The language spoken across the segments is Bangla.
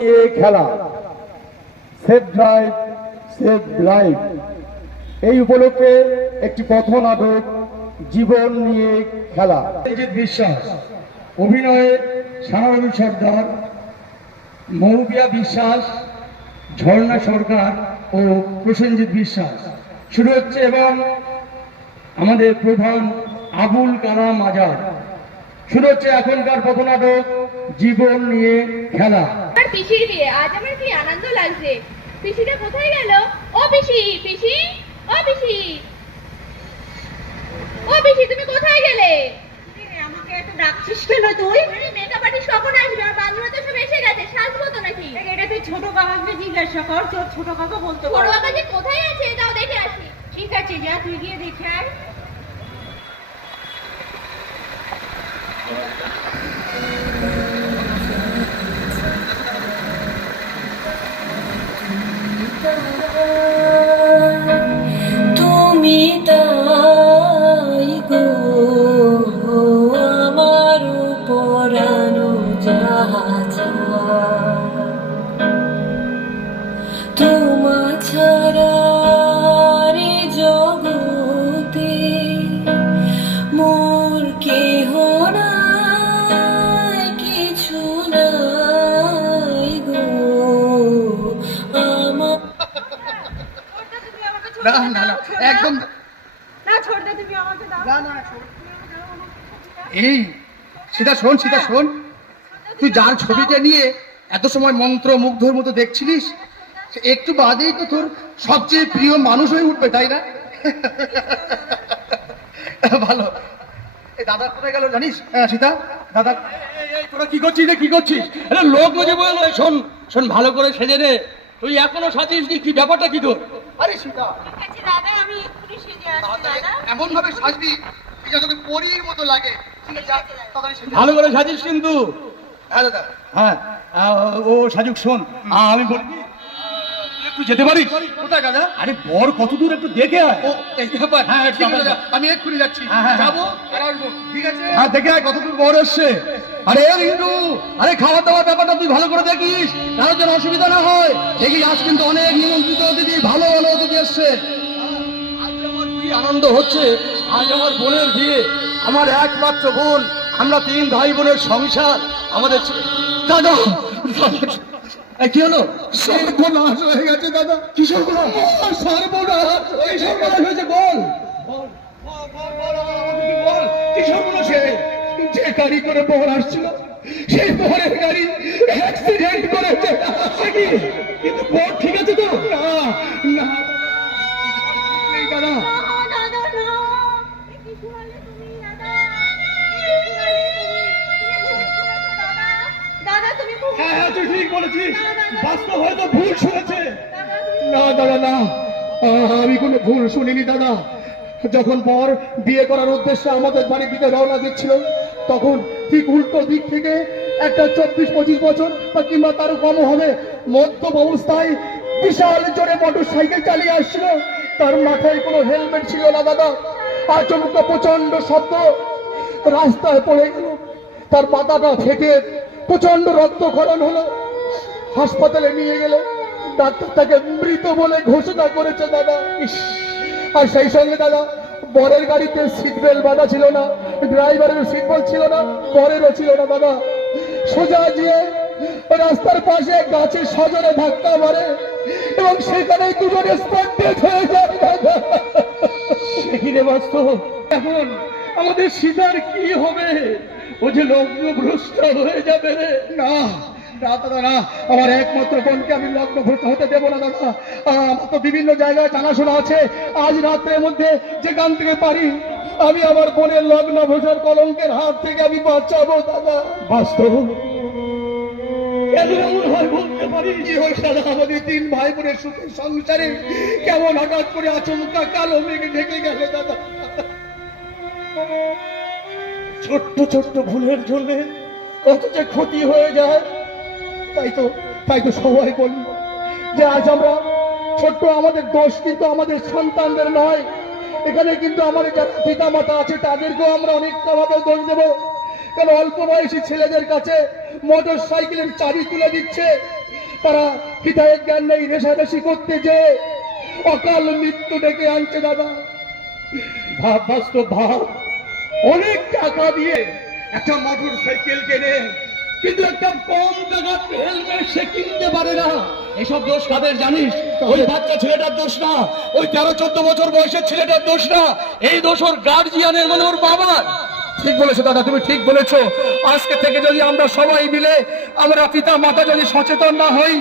খেলা সেভ ড্রাইভ সেভ লাইফ এই উপলক্ষে একটি পথনাটক জীবন নিয়ে খেলা। অভিজিৎ বিশ্বাস অভিনয়ে সারারবি সর্দার, মৌপিয়া বিশ্বাস, ঝর্ণা সরকার ও প্রসেনজিৎ বিশ্বাস শুরু হচ্ছে এবং আমাদের প্রধান আবুল কালাম আজাদ শুরু হচ্ছে এখনকার পথনাটক জীবন নিয়ে খেলা। পিসির বিয়ে, আজ আমার কি আনন্দ লাগছে। পিসিটা কোথায় গেল? ও পিসি, পিসি, ও পিসি, ও পিসি, তুমি কোথায় গেলে? আমাকে এত ডাকছিস কেন তুই? মেকআপ আর্টিস্ট কখন আসবে? আর বান্ধবীরা তো সব এসে গেছে, সাজবো তো নাকি? এটা তুই ছোট কাকাকে জিজ্ঞাসা কর, তোর ছোট কাকা বলতে ছোট পারবে। কাকা যে কোথায় আছে তাও দেখে আসি। ঠিক আছে, যা তুই গিয়ে দেখে আয়। তুমি তাই গো আমার পরানো যাহা তোমা ছাড়া রে জগতে মোর কেহ নাই, কিছু নাই গো আমার। না না না, একদম না, ছোটদা তুমি আমাকে দাও। না না। এই সেটা শোন, সেটা শোন, তুই যার ছবিটা নিয়ে এত সময় মন্ত্র মুগ্ধর মতো দেখছিলিস, সে একটু বাদেই তো তোর সবচেয়ে প্রিয় মানুষ হয়ে উঠবে, তাই না? ভালো। এই দাদা কোথায় গেল জানিস? সীতা দাদা, তোরা কি করছিস রে, কি করছিস? আরে লোক বুঝে বলে শোন শোন, ভালো করে সেজে রে। তুই এখনো সাজিস নি, কি ব্যাপারটা কি তোর? আরে সীতা, ঠিক আছে দাদা, আমি এক্ষুনি সেজে আসছি দাদা। এমন ভাবে সাজবি যে তোকে পরীর মতো লাগে। ঠিক আছে, যা, তাড়াতাড়ি সেজে আয়। ভালো করে সাজিস কিন্তু। হ্যাঁ দাদা। হ্যাঁ, ও সাজুক শোন, আমি বলি কি, তুই একটু যেতে পারিস? কোথায় দাদা? আরে বর কত দূর একটু দেখে আয়। ও এই ব্যাপার। হ্যাঁ, ঠিক আছে ব্যাপার। দাদা, আমি এক্ষুনি যাচ্ছি। হ্যাঁ, হ্যাঁ, যাবো আর আসবো। ঠিক আছে। হ্যাঁ, দেখে আয় কতদূর বর এসছে। আরে রিন্টু, আরে খাওয়া দাওয়ার ব্যাপারটা তুই ভালো করে দেখিস, কারোর যেন অসুবিধা না হয়। দেখিস আজ কিন্তু অনেক নিমন্ত্রিত অতিথি, ভালো ভালো অতিথি এসছে। আজ আমার কি আনন্দ হচ্ছে, আজ আমার বোনের বিয়ে, আমার একমাত্র বোন, আমরা 3 ভাই বোনের সংসার। আমাদের দাদা, কি হলো? সর্বনাশ হয়ে গেছে দাদা। কি সর্বনাশ? সর্বনাশ, এই সর্বনাশ হয়েছে। বল বল, কি সর্বনাশ? যে গাড়ি করে বর আসছিল, সেই বরের গাড়ি অ্যাক্সিডেন্ট করেছে। কিন্তু বর ঠিক আছে তো? না না নেই দাদা। দাদা না, কি শুনালে তুমি দাদা? কি শুনালে তুমি? তুমি ভুল শুনেছো দাদা। দাদা তুমি ভুল। হ্যাঁ হ্যাঁ, তুই ঠিক বলেছিস, দাদা, বাস্তব হয়তো ভুল শুনেছে। দাদা তুমি না দাদা না, আমি কোনো ভুল শুনিনি দাদা। যখন বর বিয়ে করার উদ্দেশ্যে আমাদের বাড়ির দিকে রওনা দিচ্ছিল, তখন ঠিক উল্টো দিক থেকে একটা 24-25 বছর বা কিংবা তারও কমও হবে মদ্যপ অবস্থায় বিশাল জোরে মোটর সাইকেল চালিয়ে আসছিল। তার মাথায় কোনো হেলমেট ছিল না দাদা। আচমকা প্রচন্ড শব্দ, রাস্তায় পড়ে গেল, তার মাথাটা ফেটে প্রচন্ড রক্তক্ষরণ হলো। হাসপাতালে নিয়ে গেলে ডাক্তার তাকে মৃত বলে ঘোষণা করেছে দাদা। ইস, আর সেই সঙ্গে দাদা বরের গাড়িতে সিট বেল্ট বাঁধা ছিল না, ড্রাইভারের সিট বেল্ট ছিল না, বরেরও ছিল না দাদা। সোজা গিয়ে রাস্তার পাশে গাছের সজনে ধাক্কা মারে এবং সেখানেই দুজনে স্পট ডেথ হয়ে যায় দাদা। সেখানে বাস্তব এখন আমাদের সীতার কি হবে? ও যে লগ্ন ভ্রষ্ট হয়ে যাবে রে। না না দাদা না, আমার একমাত্র বোনকে আমি লগ্ন ভ্রষ্ট হতে দেবো না দাদা। আমার তো বিভিন্ন জায়গায় জানাশোনা আছে, আজ রাত্রের মধ্যে যেখান থেকে পারি আমি আমার বোনের লগ্ন ভ্রষ্টের কলঙ্কের হাত থেকে আমি বাঁচাবো দাদা। বাস্তব কেন এমন হয় বলতে পারি? কি হয়েছে দাদা? আমাদের 3 ভাই বোনের সুখের সংসারে কেমন হঠাৎ করে আচমকা কালো মেঘে ঢেকে গেল দাদা। ছোট্ট ছোট্ট ভুলের জন্য কত যে ক্ষতি হয়ে যায়। তাই তো সবাই বলি যে আজ আমরা ছোট্ট, আমাদের দোষ কিন্তু আমাদের সন্তানদের নয়। এখানে কিন্তু আমাদের যারা পিতা মাতা আছে তাদেরকেও আমরা অনেকটা ভাবে দোষ দেবো। কেন অল্প বয়সী ছেলেদের কাছে মোটর সাইকেলের চাবি তুলে দিচ্ছে, তারা হিতায়ের জ্ঞান নেই, রেশারেশি করতে যে অকাল মৃত্যু ডেকে আনছে দাদা। ভাব বাস্তব ভাব, অনেক টাকা দিয়ে একটা মোটর সাইকেল কেনে, কিন্তু একটা কম টাকার হেলমেট সে কিনতে পারে না। এসব দোষ কাদের জানিস? ওই বাচ্চা ছেলেটার দোষ না, ওই 13-14 বছর বয়সের ছেলেটার দোষ না, এই দোষ ওর গার্জিয়ানের, মানে ওর বাবার। ঠিক বলেছো দাদা, তুমি ঠিক বলেছো। আজকে থেকে যদি আমরা সবাই মিলে, আমরা পিতা মাতা যদি সচেতন না হই,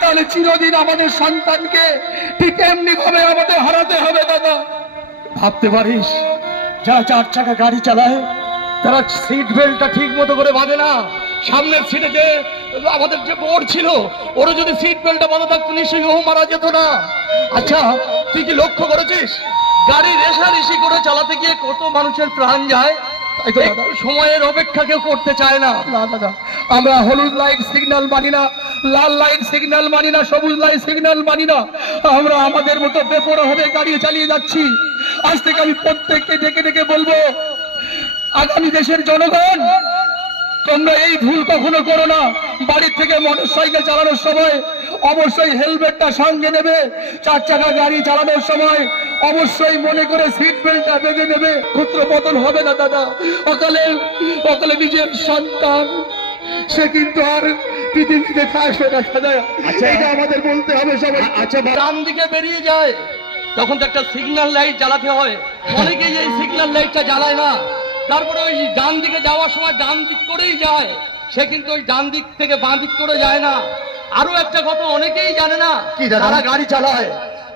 তাহলে চিরদিন আমাদের সন্তানকে ঠিক এমনি ভাবে আমাদের হারাতে হবে দাদা। ভাবতে পারিস, যারা 4 চাকা গাড়ি চালায় তারা সিট বেল্টটা ঠিক মতো করে বাঁধে না। সামনের সিটে যে আমাদের যে বোর্ড ছিল, ওরা যদি সিট বেল্টটা বাঁধা থাকতো নিশ্চয়ই ও মারা যেত না। আচ্ছা, তুই কি লক্ষ্য করেছিস গাড়ি রেশারেশি করে চালাতে গিয়ে কত মানুষের প্রাণ যায়? একটু সময়ের অপেক্ষা কেউ করতে চায় না। না দাদা, আমরা হলুদ লাইট সিগন্যাল মানি না, লাল লাইট সিগন্যাল মানি না, সবুজ লাইট সিগন্যাল মানি না। আমরা আমাদের মতো বেপরোয়া ভাবে গাড়ি চালিয়ে যাচ্ছি। আজ থেকে আমি প্রত্যেককে ডেকে ডেকে বলবো, আগামী দেশের জনগণ, তোমরা এই ভুল কখনো করো না। বাড়ির থেকে মোটরসাইকেল চালানোর সময় অবশ্যই হেলমেটটা সঙ্গে নেবে। 4 চাকা গাড়ি চালানোর সময় অবশ্যই মনে করে সিট বেল্টটা বেঁধে নেবে। ক্ষুদ্র পতন হবে না দাদা। অকালে অকালে নিজের সন্তান সে কিন্তু আর পৃথিবীতে থাকবে না দাদা। আচ্ছা, এটা আমাদের বলতে হবে সবাই। আচ্ছা, ডান দিকে বেরিয়ে যায়, তখন তো একটা সিগন্যাল লাইট জ্বালাতে হয়। অনেকেই এই সিগন্যাল লাইটটা জ্বালায় না। তারপরে ওই ডান দিকে যাওয়ার সময় ডান দিক করেই যায়, সে কিন্তু ওই ডান দিক থেকে বাঁ দিক করে যায় না। আরো একটা কথা অনেকেই জানে না, কি জানে? তারা গাড়ি চালায়,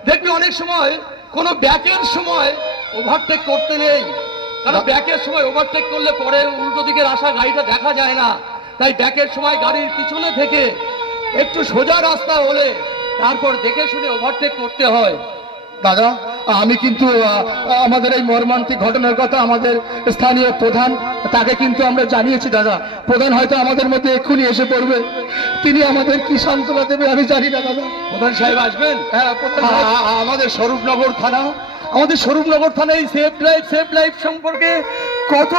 দেখবি অনেক সময় কোনো ব্যাকের সময় ওভারটেক করতে নেই, কারণ ব্যাকের সময় ওভারটেক করলে পরে উল্টো দিকের আসা গাড়িটা দেখা যায় না। তাই ব্যাকের সময় গাড়ির পিছনে থেকে একটু সোজা রাস্তা হলে তারপর দেখে শুনে ওভারটেক করতে হয়। দাদা, আমি কিন্তু আমাদের এই মর্মান্তিক ঘটনার কথা আমাদের স্থানীয় প্রধান, তাকে কিন্তু আমরা জানিয়েছি দাদা। প্রধান হয়তো আমাদের মধ্যে এক্ষুনি এসে পড়বে, তিনি আমাদের কি সান্ত্বনা দেবে আমি জানি না দাদা। প্রধান সাহেব আসবেন? হ্যাঁ, প্রধান সাহেব। আমাদের স্বরূপনগর থানা, আমাদের স্বরূপনগর থানায় সেফ লাইফ সম্পর্কে কত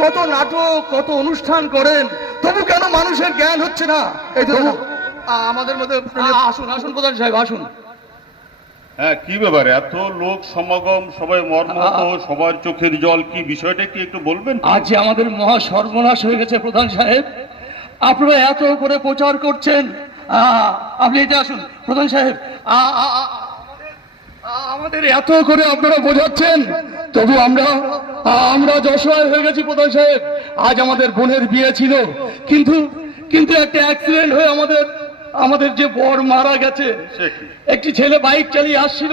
কত নাটক, কত অনুষ্ঠান করেন, তবু কেন মানুষের জ্ঞান হচ্ছে না? এই তো তবু আমাদের মধ্যে আসুন আসুন প্রধান সাহেব আসুন। হ্যাঁ, কি ব্যাপার এত লোক সমাগম, সবাই মর্মাহত, সবার চোখের জল, কি বিষয়টা কি একটু বলবেন? আজ যে আমাদের মহা সর্বনাশ হয়ে গেছে প্রধান সাহেব। আপনারা এত করে প্রচার করছেন, আপনি এটা আসুন প্রধান সাহেব, আমাদের এত করে আপনারা বোঝাচ্ছেন, তবু আমরা অসহায় হয়ে গেছি প্রধান সাহেব। আজ আমাদের বোনের বিয়ে ছিল, কিন্তু একটা অ্যাক্সিডেন্ট হয়ে আমাদের যে বর মারা গেছে। সে কি? একটি ছেলে বাইক চালিয়ে আসছিল,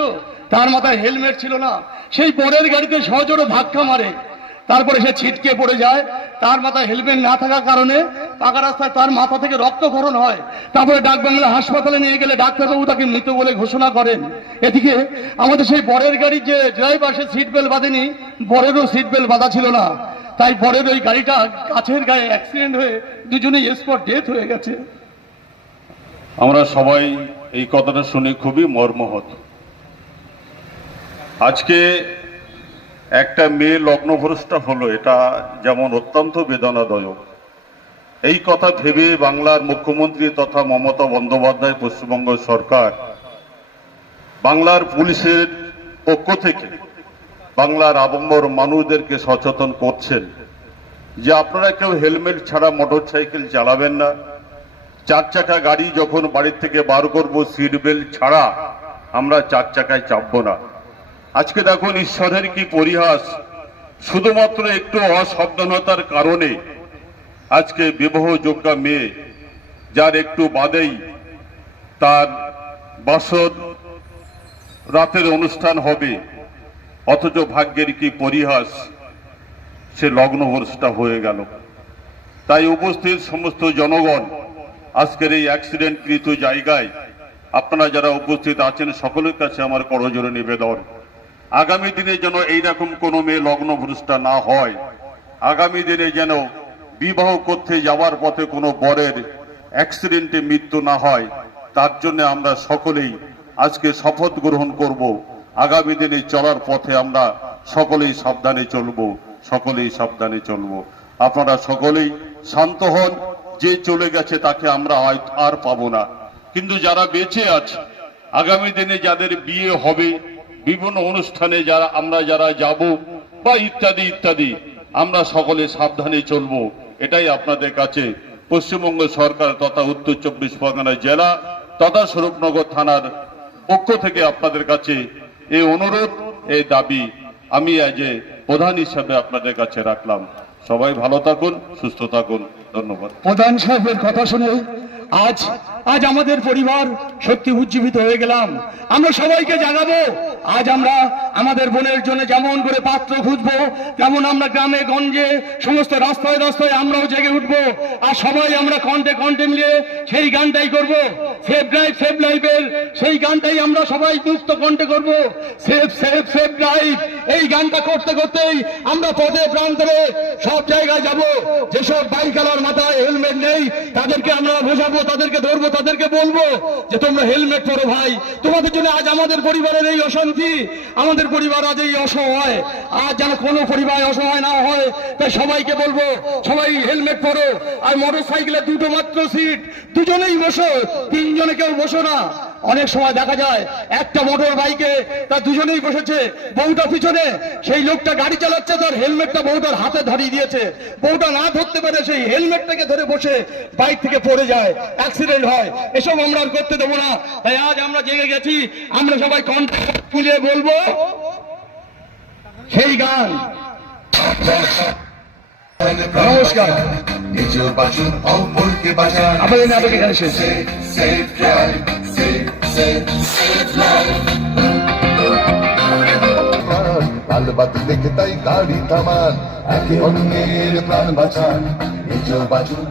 তার মাথায় হেলমেট ছিল না, সেই বরের গাড়িতে সজোরে ধাক্কা মারে, তারপরে সে ছিটকে পড়ে যায়। তার মাথায় হেলমেট না থাকার কারণে পাকা রাস্তায় তার মাথা থেকে রক্তক্ষরণ হয়। তারপরে ডাকবাংলা হাসপাতালে নিয়ে গেলে ডাক্তারবাবু তাকে মৃত বলে ঘোষণা করেন। এদিকে আমাদের সেই বরের গাড়ির যে ড্রাইভার, সে সিট বেল্ট বাঁধেনি, বরেরও সিট বেল্ট বাঁধা ছিল না, তাই বরের ওই গাড়িটা গাছের গায়ে অ্যাক্সিডেন্ট হয়ে দুজনেই স্পট ডেথ হয়ে গেছে। আমরা সবাই এই কথাটা শুনে খুবই মর্মাহত। আজকে একটা মেয়ে লগ্নভ্রষ্টা হলো, এটা যেমন অত্যন্ত বেদনাদায়ক। এই কথা ভেবে বাংলার মুখ্যমন্ত্রী তথা মমতা বন্দ্যোপাধ্যায়, পশ্চিমবঙ্গ সরকার, বাংলার পুলিশের পক্ষ থেকে বাংলার আবম্বর মানুষদেরকে সচেতন করছেন যে আপনারা কেউ হেলমেট ছাড়া মোটরসাইকেল চালাবেন না। 4 চাকা গাড়ি যখন বাড়ির থেকে বার করবো, সিট বেল্ট ছাড়া আমরা 4 চাকায় চাপবো না। আজকে দেখুন ঈশ্বরের কি পরিহাস, শুধুমাত্র একটু অসাবধানতার কারণে আজকে বিবাহযোগ্য মেয়ে, যার একটু বাদেই তার বাসর রাতের অনুষ্ঠান হবে, অথচ ভাগ্যের কি পরিহাস, সে লগ্নভ্রষ্টা হয়ে গেল। তাই উপস্থিত সমস্ত জনগণ, আজকের এই অ্যাক্সিডেন্টকৃত জায়গায় আপনারা যারা উপস্থিত আছেন, সকলের কাছে আমার করজোড়ে নিবেদন, আগামী দিনে যেন এইরকম কোনো মেয়ে লগ্নভ্রষ্টা না হয়। আগামী দিনে যেন বিবাহ করতে যাওয়ার পথে কোনো বরের অ্যাক্সিডেন্টে মৃত্যু না হয়, তার জন্য আমরা সকলেই আজকে শপথ গ্রহণ করব। আগামী দিনে চলার পথে আমরা সকলেই সাবধানে চলবো, সকলেই সাবধানে চলবো। আপনারা সকলেই শান্ত হন, যে চলে গেছে তাকে আমরা আর পাবো না। কিন্তু যারা বেঁচে আছে, আগামী দিনে যাদের বিয়ে হবে, বিভিন্ন অনুষ্ঠানে যারা যাব বা ইত্যাদি ইত্যাদি, আমরা সকলে সাবধানে চলবো। এটাই আপনাদের কাছে পশ্চিমবঙ্গ সরকার তথা উত্তর 24 পরগনা জেলা তথা স্বরূপনগর থানার পক্ষ থেকে আপনাদের কাছে এই অনুরোধ, এই দাবি আমি আজ প্রধান হিসাবে আপনাদের কাছে রাখলাম। সবাই ভালো থাকুন, সুস্থ থাকুন। ধন্যবাদ। প্রধান সাহেবের কথা শুনে আজ আমাদের পরিবার সত্যি উজ্জীবিত হয়ে গেলাম। আমরা সবাইকে জানাবো, আজ আমরা আমাদের বোনের জন্য যেমন করে পাত্র খুঁজবো, তেমন আমরা গ্রামে গঞ্জে সমস্ত রাস্তায় রাস্তায় আমরাও জেগে উঠবো। আর সবাই আমরা কণ্ঠে কণ্ঠে মিলিয়ে সেই গানটাই করবো, সেভ ড্রাইভ সেভ লাইফের সেই গানটাই আমরা সবাই মুক্ত কণ্ঠে করবো, সেভ সেভ সেভ ড্রাইভ। এই গানটা করতে করতেই আমরা পথে প্রান্তরে সব জায়গায় যাব। যেসব বাইকালার মাথায় হেলমেট নেই তাদেরকে আমরা বোঝাবো, তাদেরকে ধরবো, তাদেরকে বলবো যে তোমরা হেলমেট পরো ভাই। তোমাদের জন্য আজ আমাদের পরিবারের এই অশান্তি, আমাদের পরিবার আজ এই অসহায়। আজ যেন কোনো পরিবার অসহায় না হয়, তাই সবাইকে বলবো সবাই হেলমেট পরো। আর মোটর সাইকেলে দুটো মাত্র সিট, দুজনেই বসো, তিনজনে কেউ বসো না। অনেক সময় দেখা যায় একটা মোটর বাইকে তার দুজনেই বসেছে, বউটা পিছনে, সেই লোকটা গাড়ি চালাচ্ছে, তার হেলমেটটা বউটার হাতে ধরিয়ে দিয়েছে। বউটা না ধরতে পারে সেই হেলমেটটাকে ধরে বসে বাইক থেকে পড়ে যায়, অ্যাক্সিডেন্ট হয়। এসব আমরা আর করতে দেবো না। তাই আজ আমরা জেগে গেছি, আমরা সবাই কণ্ঠ তুলে বলবো সেই গান। নমস্কার, নিজেও বাঁচুন, অপরকে বাঁচান। আপনাদের নাটক এখানে শেষ। Save drive, save life. লাল বাতি দেখে তাই গাড়ি থামান, একে অন্যের প্রাণ বাঁচান, নিজেও বাঁচুন।